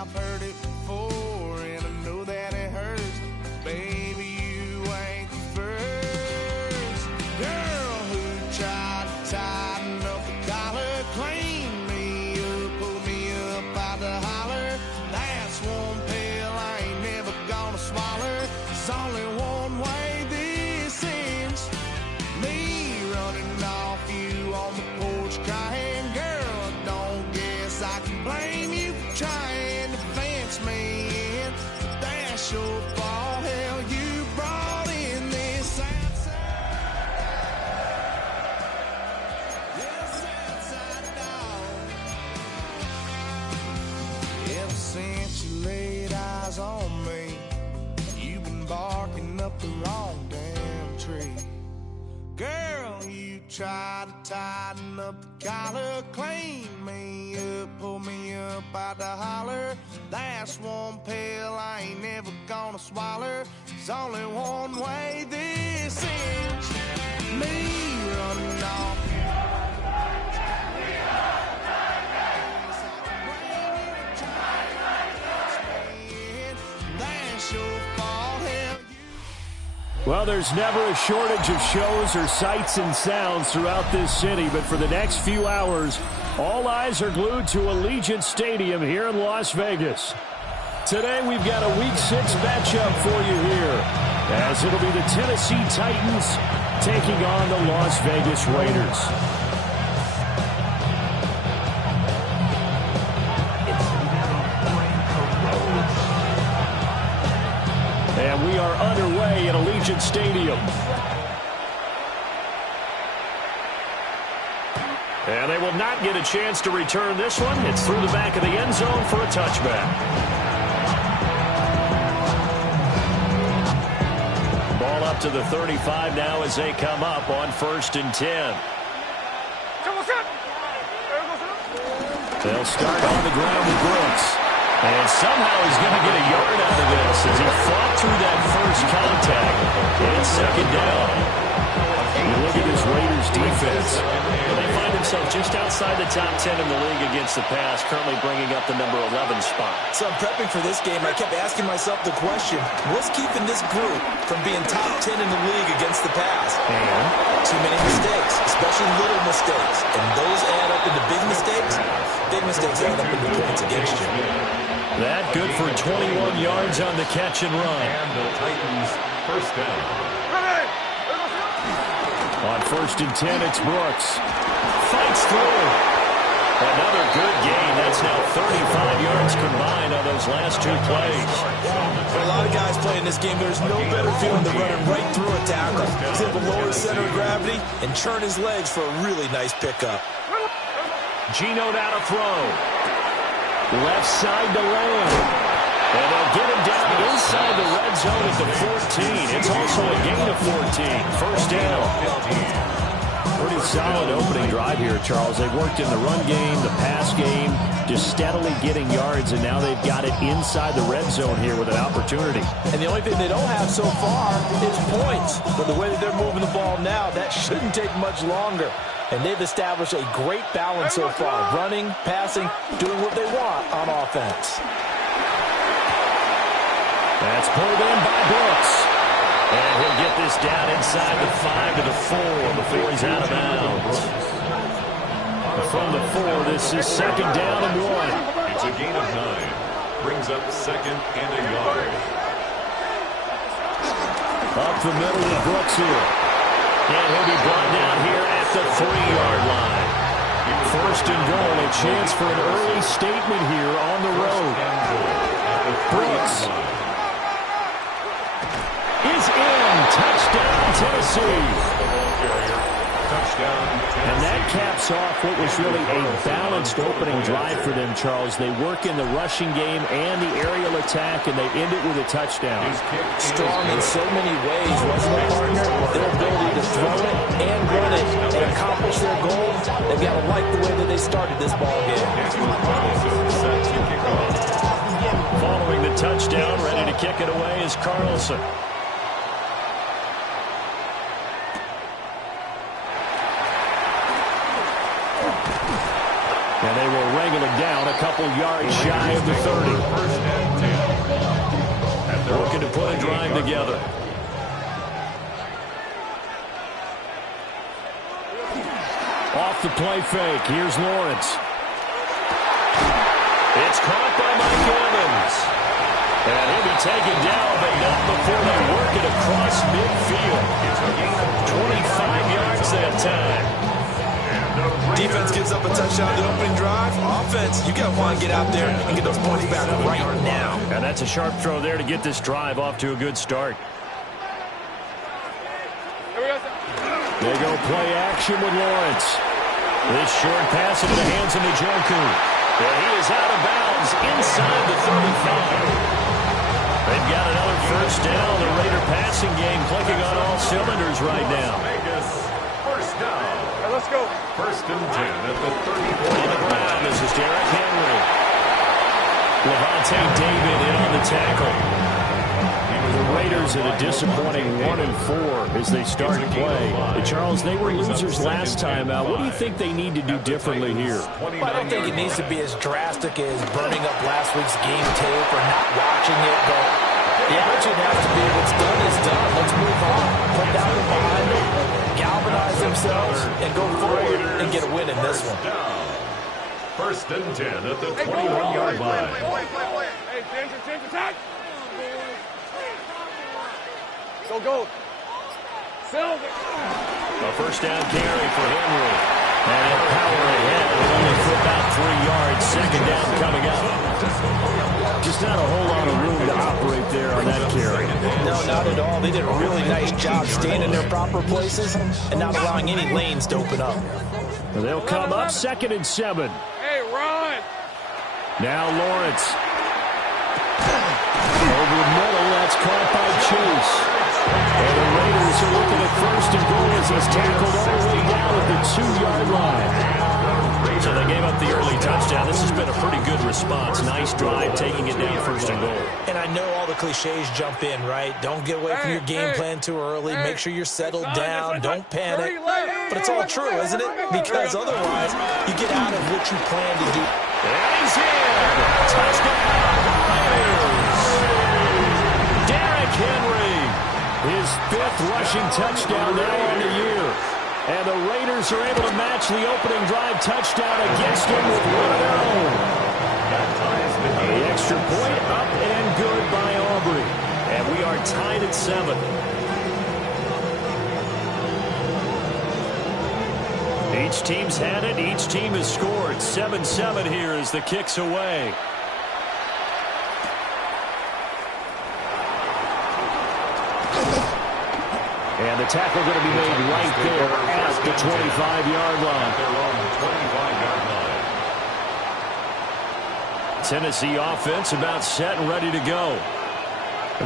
I've heard it before, and I know that it hurts. Baby, you ain't the first girl who tried to tighten up the collar, clean me up, pull me up out the holler. That's one pill I ain't never gonna swallow. It's only one way this ends. Me running off you on the porch crying. Girl, I don't guess I can blame you for trying to fence me in. But that's your fault. Hell, you brought in this outside. This outside dog. Ever since you laid eyes on me, you've been barking up the wrong damn tree. Girl, you try to tighten up the collar, clean me up, pull me up out the holler. That's one pill I ain't never gonna swallow. There's only one way this ends. Me running off. That's your fault. Hell, Well, there's never a shortage of shows or sights and sounds throughout this city, but for the next few hours, all eyes are glued to Allegiant Stadium here in Las Vegas. Today, we've got a Week 6 matchup for you here, as it'll be the Tennessee Titans taking on the Las Vegas Raiders. And we are underway at Allegiant Stadium. And they will not get a chance to return this one. It's through the back of the end zone for a touchback. Ball up to the 35 now as they come up on 1st and 10. They'll start on the ground with Brooks. And somehow he's going to get a yard out of this as he fought through that first contact. It's 2nd down. You look at this Raiders defense. They find themselves just outside the top 10 in the league against the pass, currently bringing up the number 11 spot. So I'm prepping for this game. I kept asking myself the question, what's keeping this group from being top 10 in the league against the pass? And too many mistakes, especially little mistakes. And those add up into big mistakes. Big mistakes add up into points against you. that good for 21 yards on the catch and run. And the Titans first down. On 1st and 10, it's Brooks. Fights through. Another good gain. That's now 35 yards combined on those last 2 plays. For a lot of guys playing this game, there's no better feeling than running right through a tackle. He's able to lower his center of gravity and churn his legs for a really nice pickup. Gino now to throw. Left side to Lamb. And they'll get him down inside the red zone at the 14. It's also a gain of 14. First down. Pretty solid opening drive here, Charles. They've worked in the run game, the pass game, just steadily getting yards, and now they've got it inside the red zone here with an opportunity. And the only thing they don't have so far is points. But the way that they're moving the ball now, that shouldn't take much longer. And they've established a great balance so far. Running, passing, doing what they want on offense. That's pulled in by Brooks. And he'll get this down inside the 5 to the 4 before he's out of bounds. From the 4, this is 2nd down and 1. It's a gain of 9. Brings up 2nd and a yard. Up the middle with Brooks here. And he'll be brought down here at the 3-yard line. 1st and goal, a chance for an early statement here on the road. Brooks is in. Touchdown, Tennessee. And that caps off what was really a balanced opening drive for them, Charles. They work in the rushing game and the aerial attack, and they end it with a touchdown. Strong in so many ways, wasn't it, partner? Their ability to throw it and run it and accomplish their goal. They've got to like the way that they started this ball game. Following the touchdown, ready to kick it away is Carlson. And they will wrangle it down a couple couple yards shy of the 30. First and 10. Looking to put a drive together. Off the play fake. Here's Lawrence. It's caught by Mike Evans. And he'll be taken down, but not before they work it across midfield. 25 yards that time. Defense gives up a touchdown to the opening drive. Offense, you got to want to get out there and get those points back right now. And that's a sharp throw there to get this drive off to a good start. They go play action with Lawrence. This short pass into the hands of Njoku. And he is out of bounds inside the 35. They've got another first down. The Raider passing game clicking on all cylinders right now. Vegas, first down. Let's go. First and 10 at the 34. On the ground, this is Derrick Henry. Levante David in on the tackle. The Raiders at a disappointing 1-4 as they start to play. And Charles, they were losers last time out. What do you think they need to do differently here? Well, I don't think it needs to be as drastic as burning up last week's game tape or not watching it, but the attitude has to be what's done is done. Let's move on. Put down the behind them, galvanize themselves, and go forward and get a win in this one. First and 10 at the 21-yard line. Hey, change attack. Go. Silver. A first down carry for Henry. And power ahead, only for about 3 yards. Second down coming up. Just not a whole lot of room to operate there on that carry. No, not at all. They did a really nice job staying in their proper places and not allowing any lanes to open up. They'll come up 2nd and 7. Hey, run. Now Lawrence. Over the middle, that's caught by Chase. And the Raiders are looking at first and goal as he's tackled all the way down at the 2-yard line. So they gave up the early touchdown. This has been a pretty good response. Nice drive, taking it down 1st and goal. And I know all the cliches jump in, right? Don't get away from your game plan too early. Make sure you're settled down. Don't panic. But it's all true, isn't it? Because otherwise, you get out of what you plan to do. And he's in. Touchdown, Raiders. Derrick Henry. His 5th rushing touchdown now on the year. And the Raiders are able to match the opening drive touchdown against him with one of their own. The extra point up and good by Aubrey. And we are tied at 7. Each team's had it. Each team has scored. 7-7 here as the kick's away. And the tackle going to be made right there at the 25-yard line. Tennessee offense about set and ready to go.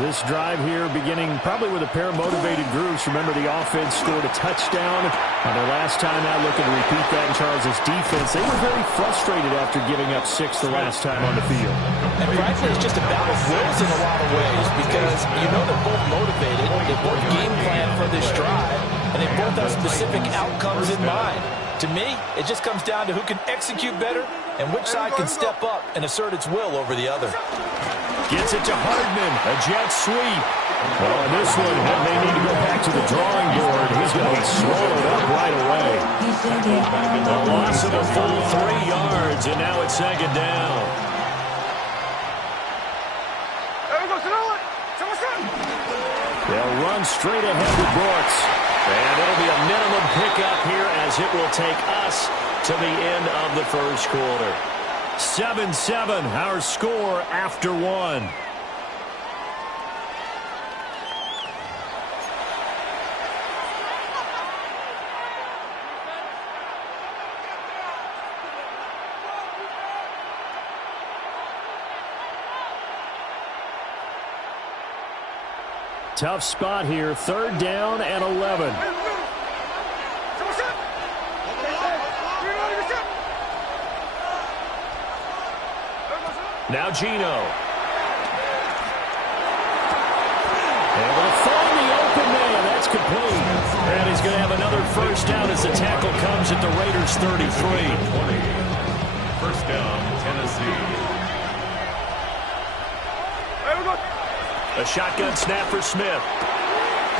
This drive here beginning probably with a pair of motivated groups. Remember, the offense scored a touchdown on their last time out. Looking to repeat that in Charles's defense. They were very frustrated after giving up 6 the last time on the field. And frankly, it's just a battle of wills in a lot of ways because you know they're both motivated. They both game plan for this drive, and they both have specific outcomes in mind. To me, it just comes down to who can execute better and which side can step up and assert its will over the other. Gets it to Hardman, a jet sweep. Well, on this one, they need to go back to the drawing board. He's going to be swallowed up right away. A loss of a full 3 yards, and now it's 2nd down. They'll run straight ahead with Brooks. And it'll be a minimum pickup here as it will take us to the end of the first quarter. 7-7, our score after 1. Tough spot here, 3rd down and 11. Now Gino. Able to find the open man. That's complete. And he's going to have another first down as the tackle comes at the Raiders' 33. 20. First down, Tennessee. Tennessee. A shotgun snap for Smith.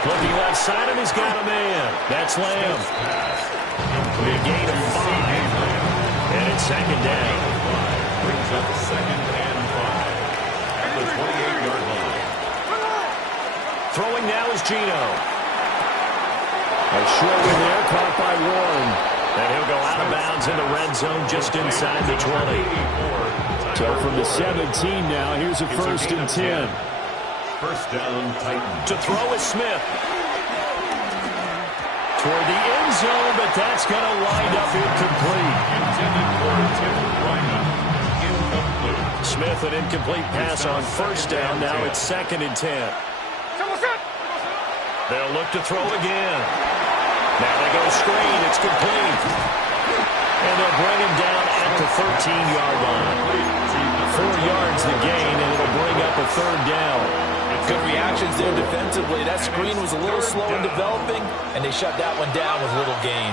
Looking left side, and he's got a man. That's Lamb. A gain of 5. And it's second down. Brings up second and 5 at the 28-yard line. Throwing now is Geno. A short one there, caught by Warren. And he'll go out of bounds in the red zone just inside the 20. So from the 17 now, here's a first and 10. First down, Titans. To throw is Smith. Toward the end zone, but that's going to wind up incomplete. Intended for Tim Ryan. Incomplete. Smith, an incomplete pass on first down. Now it's second and 10. They'll look to throw again. Now they go screen. It's complete. And they'll bring him down at the 13-yard line. 4 yards the gain, and it'll bring up a third down. Good reactions there defensively. That screen was a little slow in developing, and they shut that one down with little gain.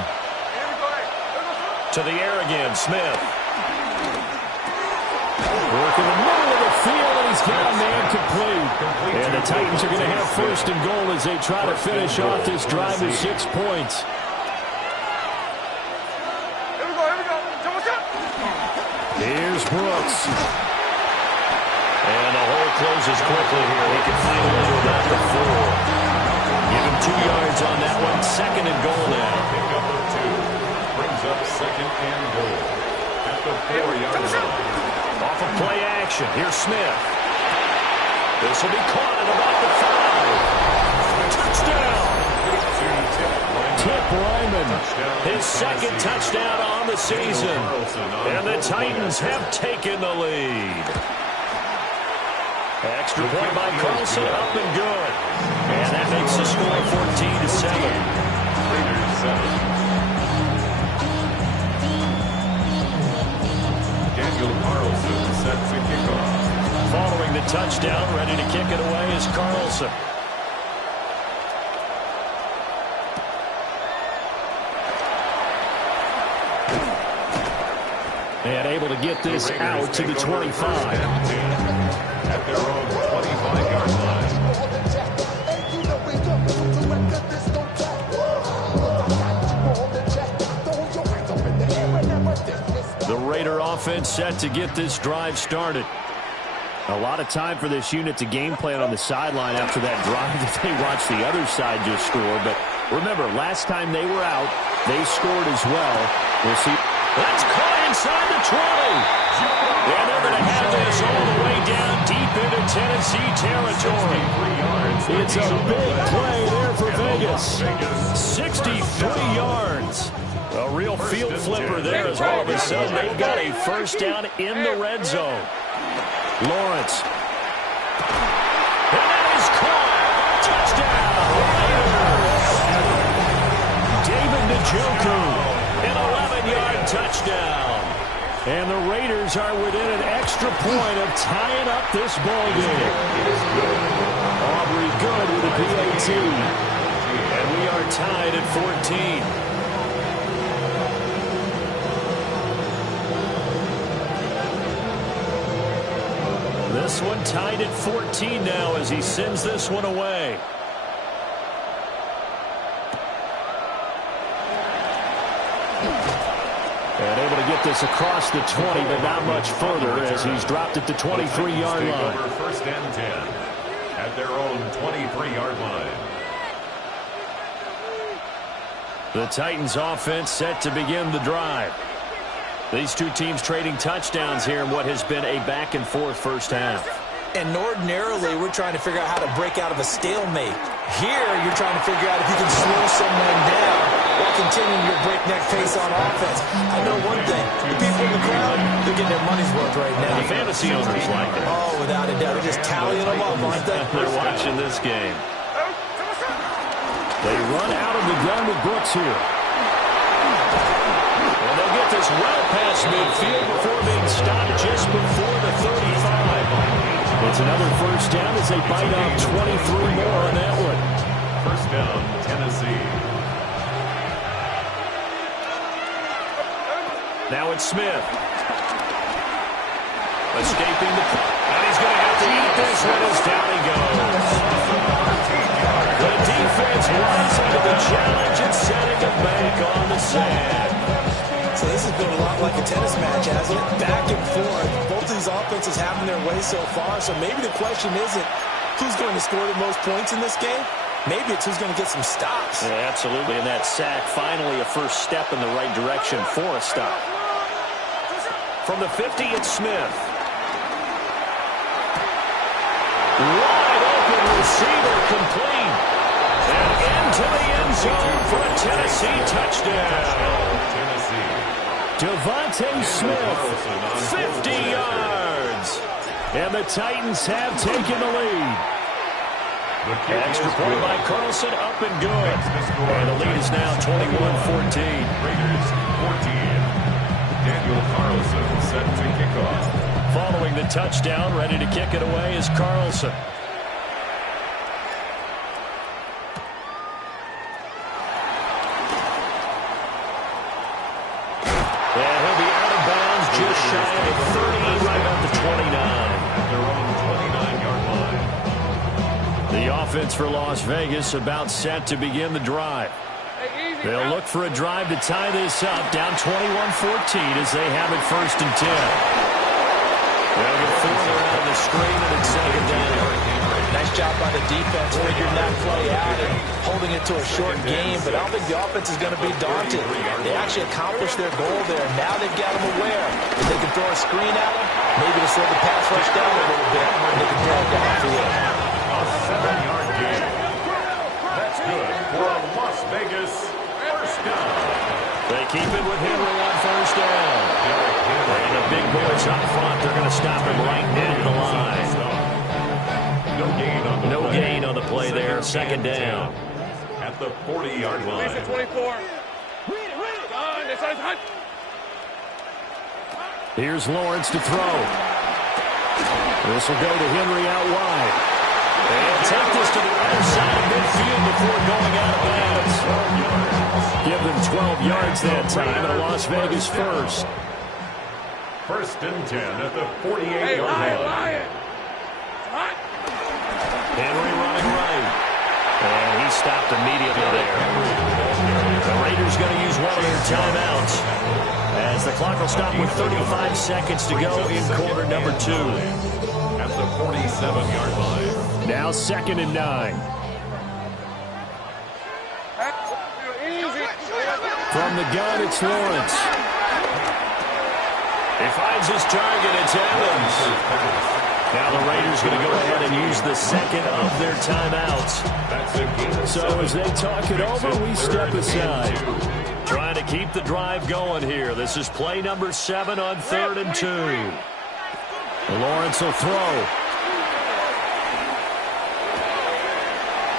To the air again, Smith. Work in the middle of the field, and he's got a man complete. And the Titans are going to have first and goal as they try to finish off this drive with 6 points. Here's Brooks. And the hole closes quickly here. He can find a way to about the 4. Give him 2 yards on that one. Second and goal now. Pick up of 2. Brings up second and goal at the 4-yard line. Off of play action. Here's Smith. This will be caught at about the 5. Touchdown. Tip Ryman. His second touchdown on the season. And the Titans have taken the lead. Extra point by Carlson, up and good. And that makes the score 14-7. Raiders 7. Daniel Carlson set to kick off. Following the touchdown, ready to kick it away is Carlson. And able to get this out to the 25. At their own 25-yard line. The Raider offense set to get this drive started. A lot of time for this unit to game plan on the sideline after that drive that they watched the other side just score. But remember, last time they were out, they scored as well. We'll see. That's caught inside the 20. And they're going to have this all the way down deep into Tennessee territory. It's a big play there for Vegas. 63 yards. A real field flipper there as all of a sudden they've got a first down in the red zone. Lawrence. And that is caught. Touchdown, Raiders. David Njoku, an 11-yard touchdown. And the Raiders are within an extra point of tying up this ball game. Aubrey good with a PAT. And we are tied at 14. This one tied at 14 now as he sends this one away. And able to get this across the 20, but not much further as he's dropped it to 23-yard line. Over first and 10 at their own 23-yard line. The Titans offense set to begin the drive. These two teams trading touchdowns here in what has been a back-and-forth first half. And ordinarily, we're trying to figure out how to break out of a stalemate. Here, you're trying to figure out if you can slow someone down while continuing your breakneck pace on offense. I know one thing. The people in the crowd, they're getting their money's worth right now. The fantasy owners like it. Oh, without a doubt. They're just tallying them up, aren't they? They're watching this game. They run out of the gun with Brooks here. And they'll get this well past midfield before being stopped just before the 35. It's another first down as they bite off 23 more on that one. First down, Tennessee. Now it's Smith. Escaping the... And he's going to have to eat this one as down he goes. The defense rising to the challenge and setting a bank on the sand. So this has been a lot like a tennis match, hasn't it? Back and forth. Both of these offenses having their way so far. So maybe the question isn't who's going to score the most points in this game. Maybe it's who's going to get some stops. Yeah, absolutely. And that sack, finally a first step in the right direction for a stop. From the 50, it's Smith. Wide open receiver complete. And into the end zone for a Tennessee touchdown. Devontae Smith, 50 yards. And the Titans have taken the lead. Extra point by Carlson, up and good. And the lead is now 21-14. Raiders 14. Daniel Carlson set to kick off. Following the touchdown, ready to kick it away is Carlson. And he'll be out of bounds just shy of 30, right at the 29. Their own 29-yard line. The offense for Las Vegas about set to begin the drive. They'll look for a drive to tie this up, down 21-14 as they have it 1st and 10. They'll get further out of the screen and it's second down. Nice job by the defense figuring that play out and holding it to a short game, but I don't think the offense is going to be daunted. They actually accomplished their goal there. Now they've got them aware. If they can throw a screen at them, maybe to slow the pass rush down a little bit, and they can drag downfield. A 7-yard gain. That's good for a Las Vegas first down. They keep it with Henry on 1st down. And the big boys up front, they're going to stop him right dead at the line. No gain on the play there. Second down. At the 40-yard line. 24. Here's Lawrence to throw. This will go to Henry out wide. And take this to the other side of midfield before going out of bounds. Give them 12 yards that time, and a Las Vegas first. 1st and 10 at the 48-yard line. Henry running right. And he stopped immediately there. The Raiders going to use one of their timeouts as the clock will stop with 35 seconds to go in quarter number 2. At the 47-yard line. Now 2nd and 9. From the gun, it's Lawrence. He finds his target. It's Evans. Now the Raiders going to go ahead and use the second of their timeouts. So as they talk it over, we step aside. Trying to keep the drive going here. This is play number 7 on 3rd and 2. Lawrence will throw.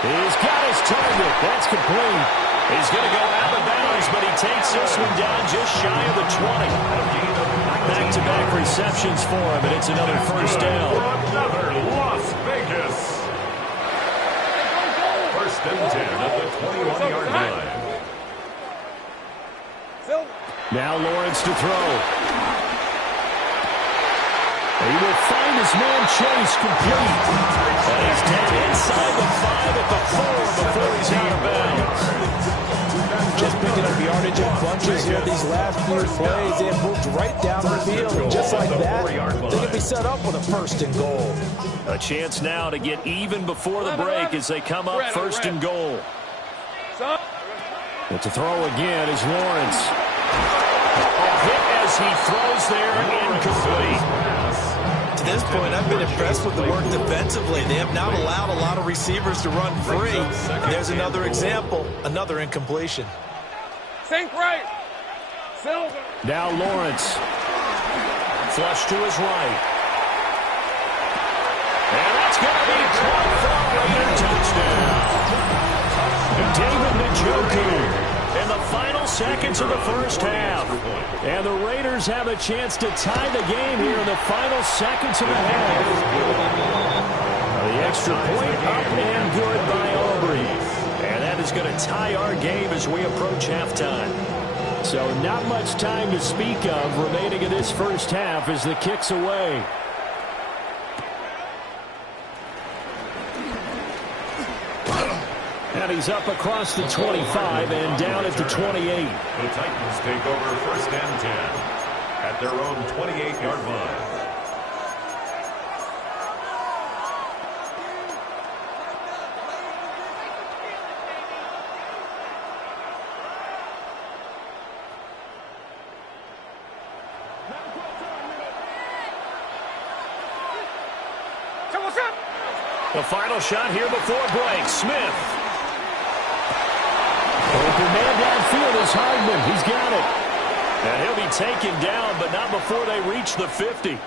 He's got his target. That's complete. He's going to go out of bounds, but he takes this one down just shy of the 20. Back-to-back receptions for him, and it's another 1st down. Another Las Vegas. 1st and 10 at the 21-yard line. Now Lawrence to throw. He will find his man Chase complete. And he's down inside the 5 at the 4 before he's out of bounds. Just picking up yardage in bunches here these last few plays. They have moved right down the field. And just like that, they can be set up with a 1st and goal. A chance now to get even before the break as they come up 1st and goal. But to throw again is Lawrence. A hit as he throws there, incomplete. To this point, I've been impressed with the work defensively. They have not allowed a lot of receivers to run free. There's another example, another incompletion. Sink right. Silver. Now Lawrence. Flush to his right. And that's going to be caught for a Raider touchdown. David Njoku in the final seconds of the 1st half. And the Raiders have a chance to tie the game here in the final seconds of the half. The extra point up and good by Aubrey. And that is going to tie our game as we approach halftime. So not much time to speak of remaining in this 1st half as the kick's away. And he's up across the 25 and down at the 28. The Titans take over 1st and 10 at their own 28-yard line. The final shot here before break. Smith. Open man downfield is Hardman. He's got it. And he'll be taken down, but not before they reach the 50.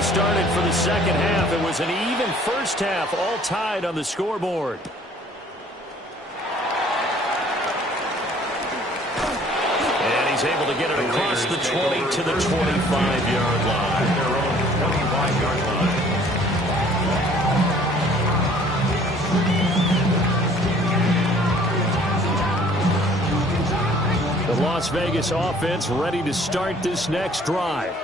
Started for the second half. It was an even first half, all tied on the scoreboard. And he's able to get it across the 20 to the 25-yard line. Their own 25-yard line. The Las Vegas offense ready to start this next drive.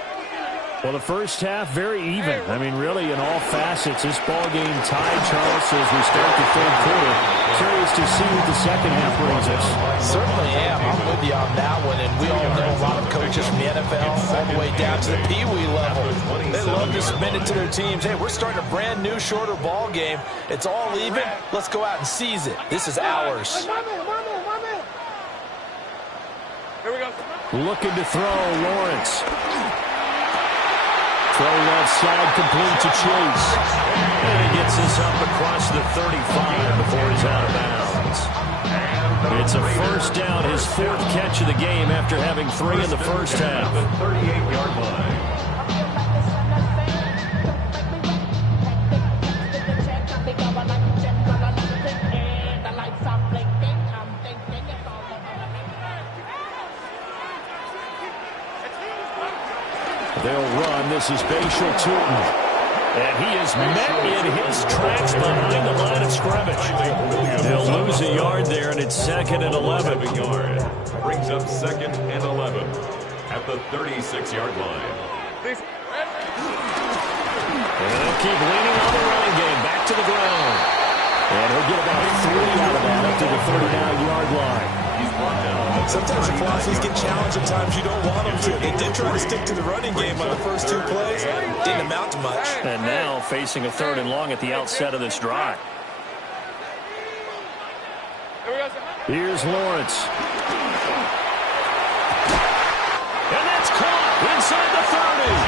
Well, the first half, very even. I mean, really, in all facets, this ball game tied, Charles, as we start the third quarter. Curious to see what the second half brings us. Certainly am. I'm with you on that one. And we all know a lot of coaches from the NFL all the way down to the Pee-wee level. They love to submit it to their teams. Hey, we're starting a brand new, shorter ball game. It's all even. Let's go out and seize it. This is ours. Here we go. Looking to throw, Lawrence. Throw left side, complete to Chase. And he gets this up across the 35 before he's out of bounds. It's a first down, his 4th catch of the game after having 3 in the first half. 38-yard line. They'll run. This is Bashal Tootin. And he is met in his tracks behind the line of scrimmage. They'll lose a yard there, and it's 2nd and 11. Yard. Brings up 2nd and 11 at the 36-yard line. And they'll keep leaning on the running game. Back to the ground. And he'll get about 3 out of that up to the 39-yard line. Sometimes your philosophies get challenged at times you don't want them to. They did try to stick to the running game on the first 2 plays. Didn't amount to much. And now facing a 3rd and long at the outset of this drive. Here's Lawrence. And that's caught inside the 30.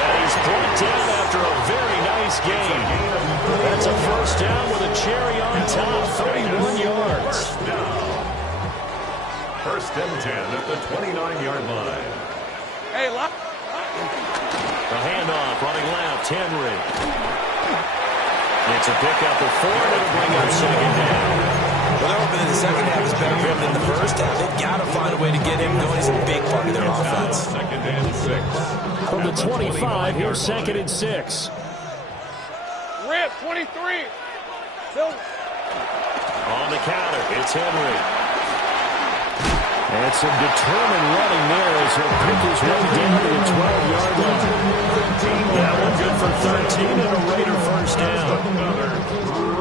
And he's brought down after a very nice game. That's a first down with a cherry on top, 31 yards. 1st and 10 at the 29-yard line. Hey, lock. The handoff, running left, Henry. It's a pickup of 4, and it'll bring up 2nd down. Well, they're hoping that the second half is better for him than the first half. They've got to find a way to get him going. He's a big part of their offense. 2nd and 6. From the 25, here's 2nd and 6. Rip, 23. Silver. On the counter, it's Henry. And some determined running there as he'll pick his way down to the 12-yard line. That one good for 13 and a Raider first down. Another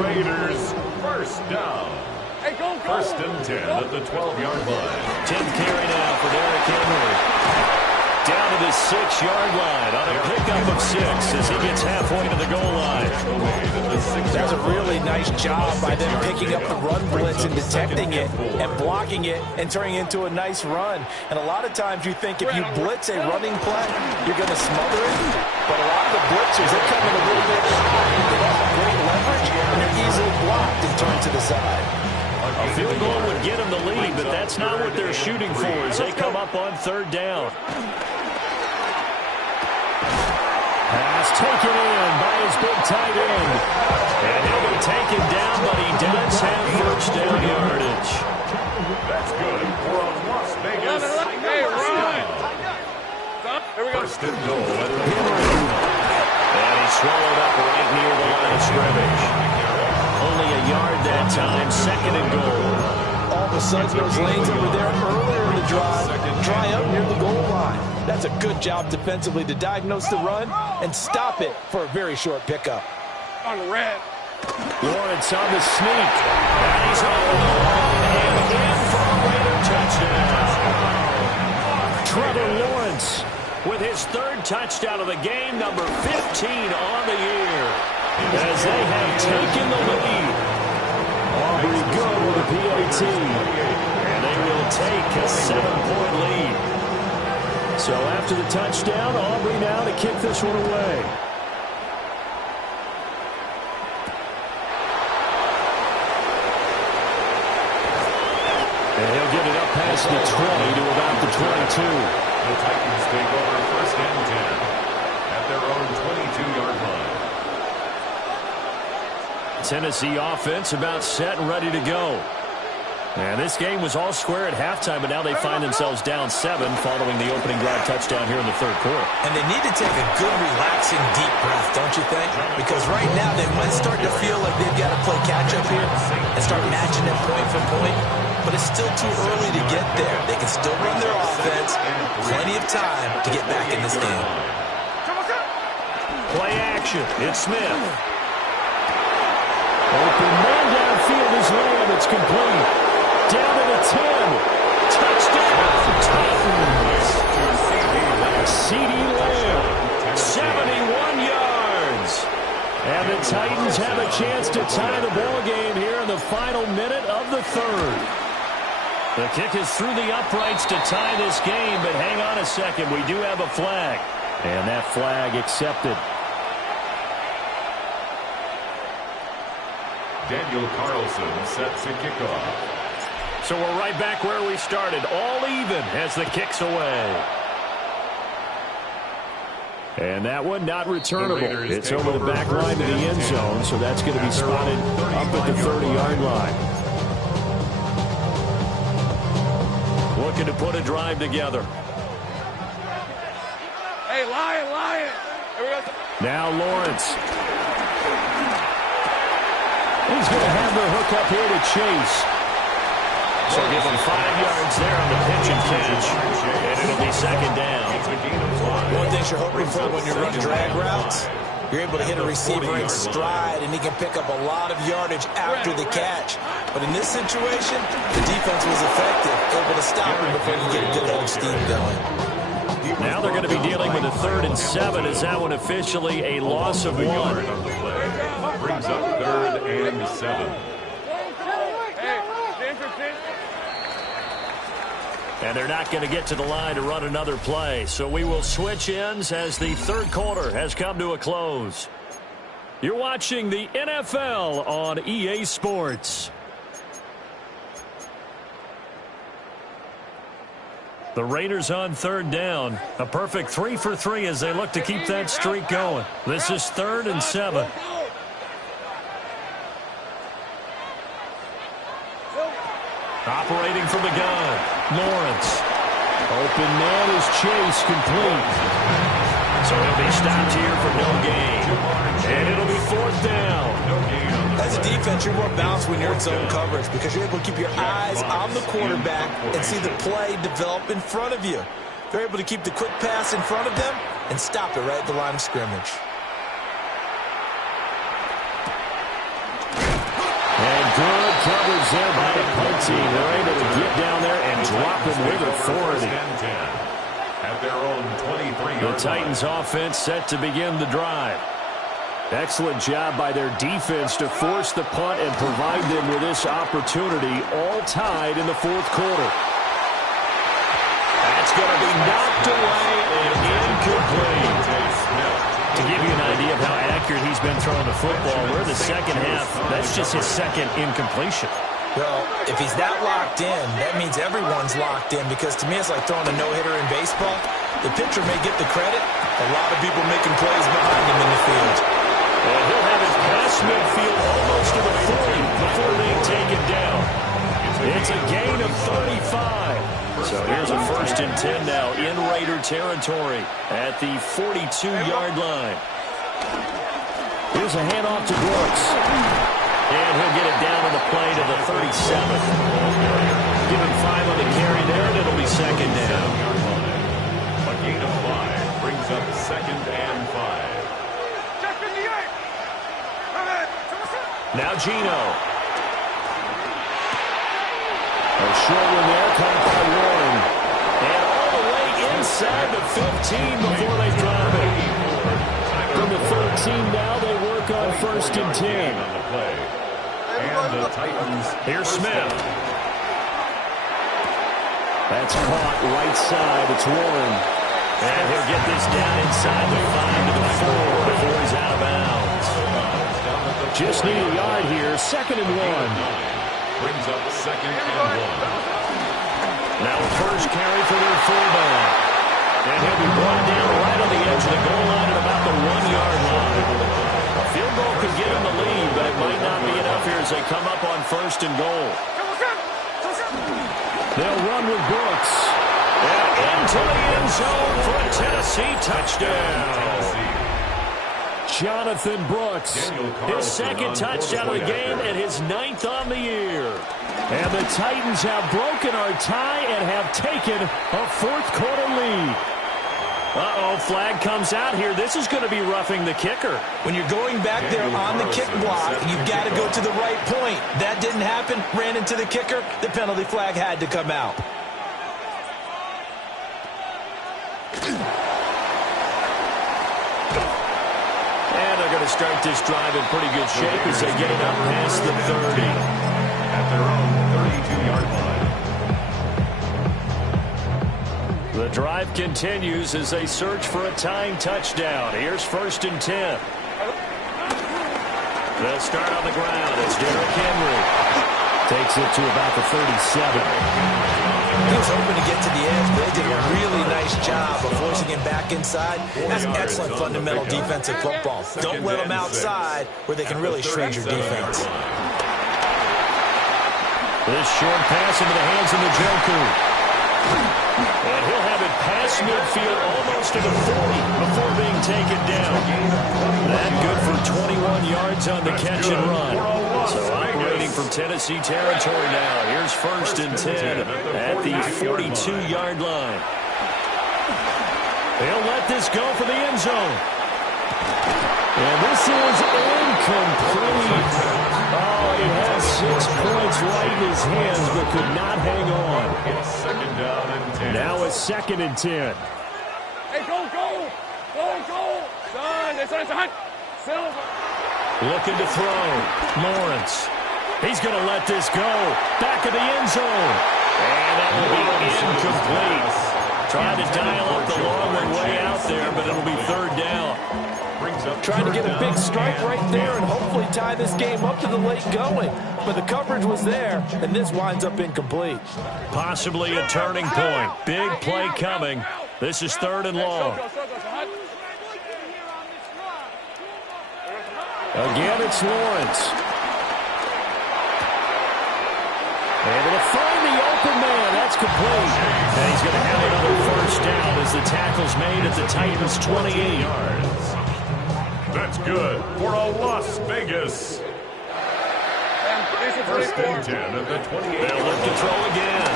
Raiders first down. Hey, go. 1st and 10 at the 12-yard line. 10th carry now for Derrick Henry. Down to the 6-yard line on a pickup of 6 as he gets halfway to the goal line. That's a really nice job by them picking up the run blitz and detecting it and blocking it and turning it into a nice run. And a lot of times you think if you blitz a running play, you're going to smother it. But a lot of the blitzers, they come in a little bit high. They don't have great leverage, and they're easily blocked and turned to the side. A field goal would get them the lead, but that's not what they're shooting for as they come up on 3rd down. Pass taken in by his big tight end. And he'll be taken down, but he does have first down yardage. That's good for a Las Vegas. Hey, run. Here we go. 1st and goal at the And he's swallowed up right near the line of scrimmage. Only a yard that time, 2nd and goal. of sudden those lanes that were there earlier in the drive dry up near the goal line. That's a good job defensively to diagnose the run and stop it for a very short pickup. On the red. Lawrence on the sneak. And he's over the line and in for a Raider touchdown. Trevor Lawrence with his third touchdown of the game, number 15 on the year, as they have taken the lead. Aubrey good with a PAT, and they will take a 7-point lead. So after the touchdown, Aubrey now to kick this one away. And he'll get it up past the 20 to about the 22. The Titans take over first and 10 at their own 22-yard line. Tennessee offense about set and ready to go. And this game was all square at halftime, but now they find themselves down 7 following the opening drive touchdown here in the third quarter. And they need to take a good, relaxing, deep breath, don't you think? Because right now they might start to feel like they've got to play catch-up here and start matching it point for point. But it's still too early to get there. They can still run their offense. Plenty of time to get back in this game. Play action. It's Smith. Open man downfield is Lamb. It's complete. Down to the 10. Touchdown, Titans. CeeDee Lamb, 71 yards. And the Titans have a chance to tie the ball game here in the final minute of the third. The kick is through the uprights to tie this game, but hang on a second. We do have a flag. And that flag accepted. Daniel Carlson set to kick off. So we're right back where we started, all even as the kick's away. And that one not returnable. It's over the back line to the end zone, so that's going to be spotted up at the 30-yard line. Looking to put a drive together. Hey, Lion. Here we go. Now Lawrence. He's going to have the hook up here to Chase. So give him 5 yards there on the pitch and catch. And it'll be second down. One thing you're hoping for when you run drag routes, you're able to hit a receiver in stride, and he can pick up a lot of yardage after the catch. But in this situation, the defense was effective, able to stop him before he get a good head of steam going. Now they're going to be dealing with a 3rd and 7. Is that one officially a loss of 1? Brings up 3rd and 7. And they're not going to get to the line to run another play. So we will switch ends as the third quarter has come to a close. You're watching the NFL on EA Sports. The Raiders on 3rd down. A perfect 3 for 3 as they look to keep that streak going. This is 3rd and 7. Operating from the gun, Lawrence. Open man is Chase, complete. So he'll be stopped here for no gain. And it'll be 4th down. As a defense, you're more balanced when you're in zone coverage because you're able to keep your eyes on the quarterback and see the play develop in front of you. They're able to keep the quick pass in front of them and stop it right at the line of scrimmage. And good coverage there by the punt team. They're able to get down there and drop him with authority. At their own 23-yard The Titans offense set to begin the drive. Excellent job by their defense to force the punt and provide them with this opportunity, all tied in the 4th quarter. That's going to be knocked away and incomplete. To give you an idea of how accurate he's been throwing the football, we're in the second half. That's just his second incompletion. Well, if he's that locked in, that means everyone's locked in because to me it's like throwing a no-hitter in baseball. The pitcher may get the credit. A lot of people making plays behind him in the field. And he'll have it past midfield almost to the 40 before being taken down. It's a gain of 35. So here's a 1st and 10 now in Raider territory at the 42-yard line. Here's a handoff to Brooks. And he'll get it down on the play to the 37. Give him 5 on the carry there, and it'll be second down. A gain of 5 brings up second and 5. Now Gino. A short one there, caught by Warren. And all the way inside the 15 before they drop it. From the 13 now, they work on 1st and 10. On the play. And the Titans. Here's Smith. That's caught right side. It's Warren. And he'll get this down inside the 5 to the 4 before he's out of bounds. Just need a yard here. 2nd and 1. Brings up second and 1. Now a first carry for their fullback. And he'll be brought down right on the edge of the goal line at about the 1-yard line. A field goal could get him the lead, but it might not be enough here as they come up on 1st and goal. They'll run with Brooks. And into the end zone for a Tennessee touchdown. Jonathan Brooks, his 2nd touchdown of the game and his 9th on the year. And the Titans have broken our tie and have taken a 4th quarter lead. Uh-oh, flag comes out here. This is going to be roughing the kicker. When you're going back there on the kick block, you've got to go to the right point. That didn't happen. Ran into the kicker. The penalty flag had to come out. And they're going to start this drive in pretty good shape as they get it up past the 30. At their own 32-yard line. The drive continues as they search for a tying touchdown. Here's 1st and 10. They'll start on the ground. It's Derrick Henry. Takes it to about the 37. He was hoping to get to the edge, but they did a really nice job of forcing him back inside. That's excellent fundamental defensive football. Don't let them outside where they can really shred your defense. This short pass into the hands of Njoku. And he'll have it past midfield almost to the 40 before being taken down. That good for 21 yards on the catch and run. So operating from Tennessee territory now. Here's 1st and 10 at the 42-yard line. They'll let this go for the end zone. And this is incomplete. Oh, he has 6 points right in his hands, but could not hang on. It's 2nd down and 10. Now it's 2nd and 10. Hey, go! Silver! Looking to throw. Lawrence. He's going to let this go. Back of the end zone. And that will be incomplete. Trying to dial up the long one way out there, but it'll be 3rd down. Trying to get a big strike right there and hopefully tie this game up to the late going. But the coverage was there, and this winds up incomplete. Possibly a turning point. Big play coming. This is 3rd and long. Again, it's Lawrence. Able to find the open man. That's complete. And he's going to have another 1st down as the tackle's made at the Titans' 28 yards. That's good for a Las Vegas. 1st and 10 at the 28. They'll look to throw again.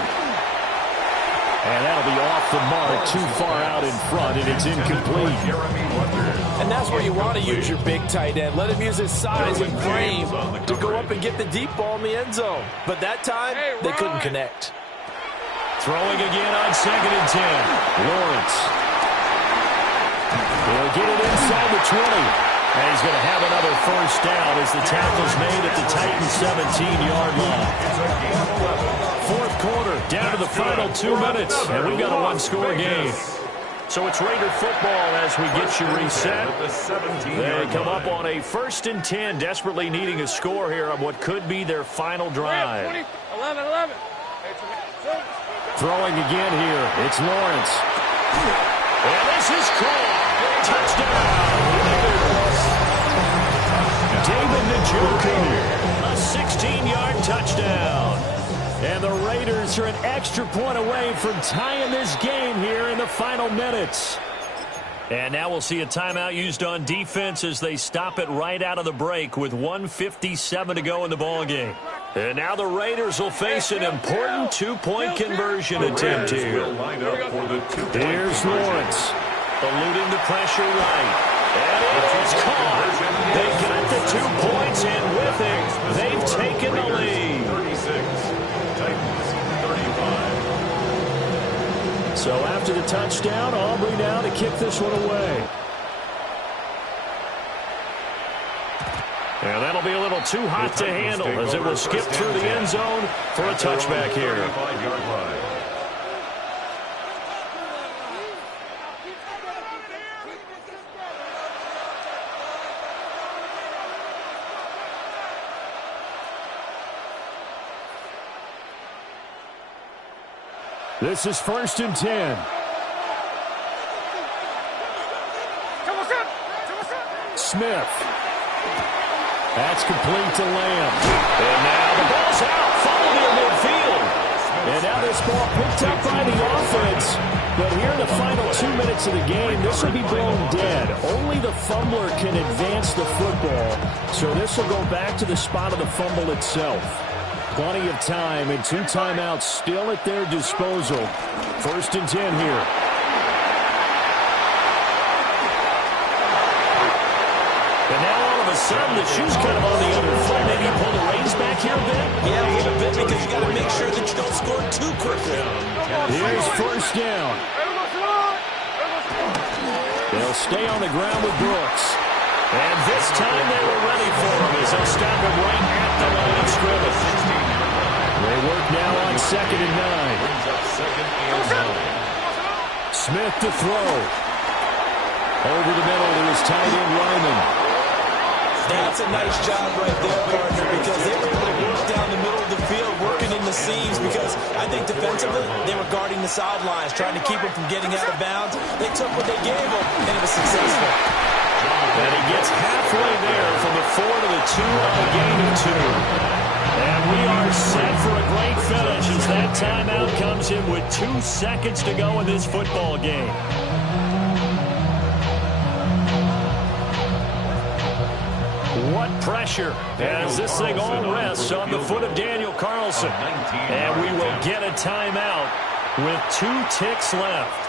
And that'll be off the mark, too far out in front, and it's incomplete. And that's where you want to use your big tight end. Let him use his size and frame to go up and get the deep ball in the end zone. But that time, they couldn't connect. Throwing again on 2nd and 10. Lawrence. He'll get it inside the 20. And he's going to have another 1st down as the tackle's made at the Titans' 17-yard line. 4th quarter, down to the final 2 minutes, and we've got a 1-score game. So it's Raider football as we get you reset. They come up on a 1st and 10, desperately needing a score here on what could be their final drive. 11. Throwing again here, it's Lawrence. And this is caught. Touchdown, Raiders. David Njoku, a 16-yard touchdown. And the Raiders are an extra point away from tying this game here in the final minutes. And now we'll see a timeout used on defense as they stop it right out of the break with 1:57 to go in the ballgame. And now the Raiders will face an important two-point conversion attempt here. Here's Lawrence, eluding the pressure right. And it is caught. They got the 2 points, and with it, they've taken the lead. 36, Titans 35. So after the touchdown, Aubrey now to kick this one away. And that'll be a little too hot to handle as it will skip through the end zone for a touchback here. 35-yard line. This is 1st and 10. Smith. That's complete to Lamb. And now the ball's out. Followed near midfield. And now this ball picked up by the offense. But here in the final 2 minutes of the game, this will be blown dead. Only the fumbler can advance the football. So this will go back to the spot of the fumble itself. Plenty of time and 2 timeouts still at their disposal. 1st and 10 here. And now all of a sudden the shoe's kind of on the other foot. Maybe you pull the reins back here a bit? Yeah, a little bit because you got to make sure that you don't score too quickly. Here's 1st down. They'll stay on the ground with Brooks. And this time they were ready for him as they'll stop him right at the line of scrimmage. They work now on 2nd and 9. Smith to throw. Over the middle to his tight end, Ryman. That's a nice job right there, partner, because they were able to work down the middle of the field, working in the seams, because I think defensively they were guarding the sidelines, trying to keep him from getting out of bounds. They took what they gave him, and it was successful. And he gets halfway there from the 4 to the 2 on a gain of 2. And we are set for a great finish as that timeout comes in with 2 seconds to go in this football game. What pressure as this thing all rests on the foot of Daniel Carlson. And we will get a timeout with 2 ticks left.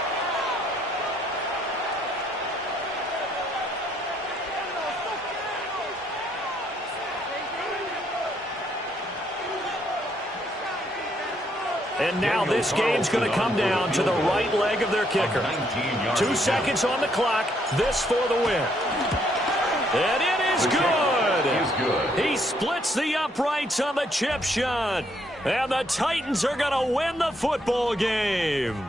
And now this game's going to come down to the right leg of their kicker. 2 seconds on the clock. This for the win. And it is good. He splits the uprights on the chip shot. And the Titans are going to win the football game.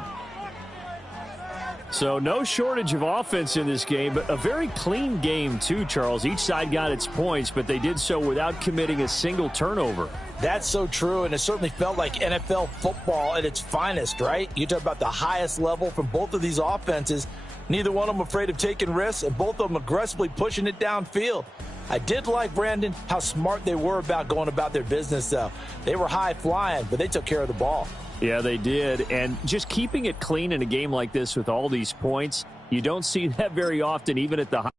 So no shortage of offense in this game, but a very clean game too, Charles. Each side got its points, but they did so without committing a single turnover. That's so true, and it certainly felt like NFL football at its finest, right? You talk about the highest level from both of these offenses. Neither one of them afraid of taking risks, and both of them aggressively pushing it downfield. I did like, Brandon, how smart they were about going about their business, though. They were high-flying, but they took care of the ball. Yeah, they did, and just keeping it clean in a game like this with all these points, you don't see that very often, even at the high.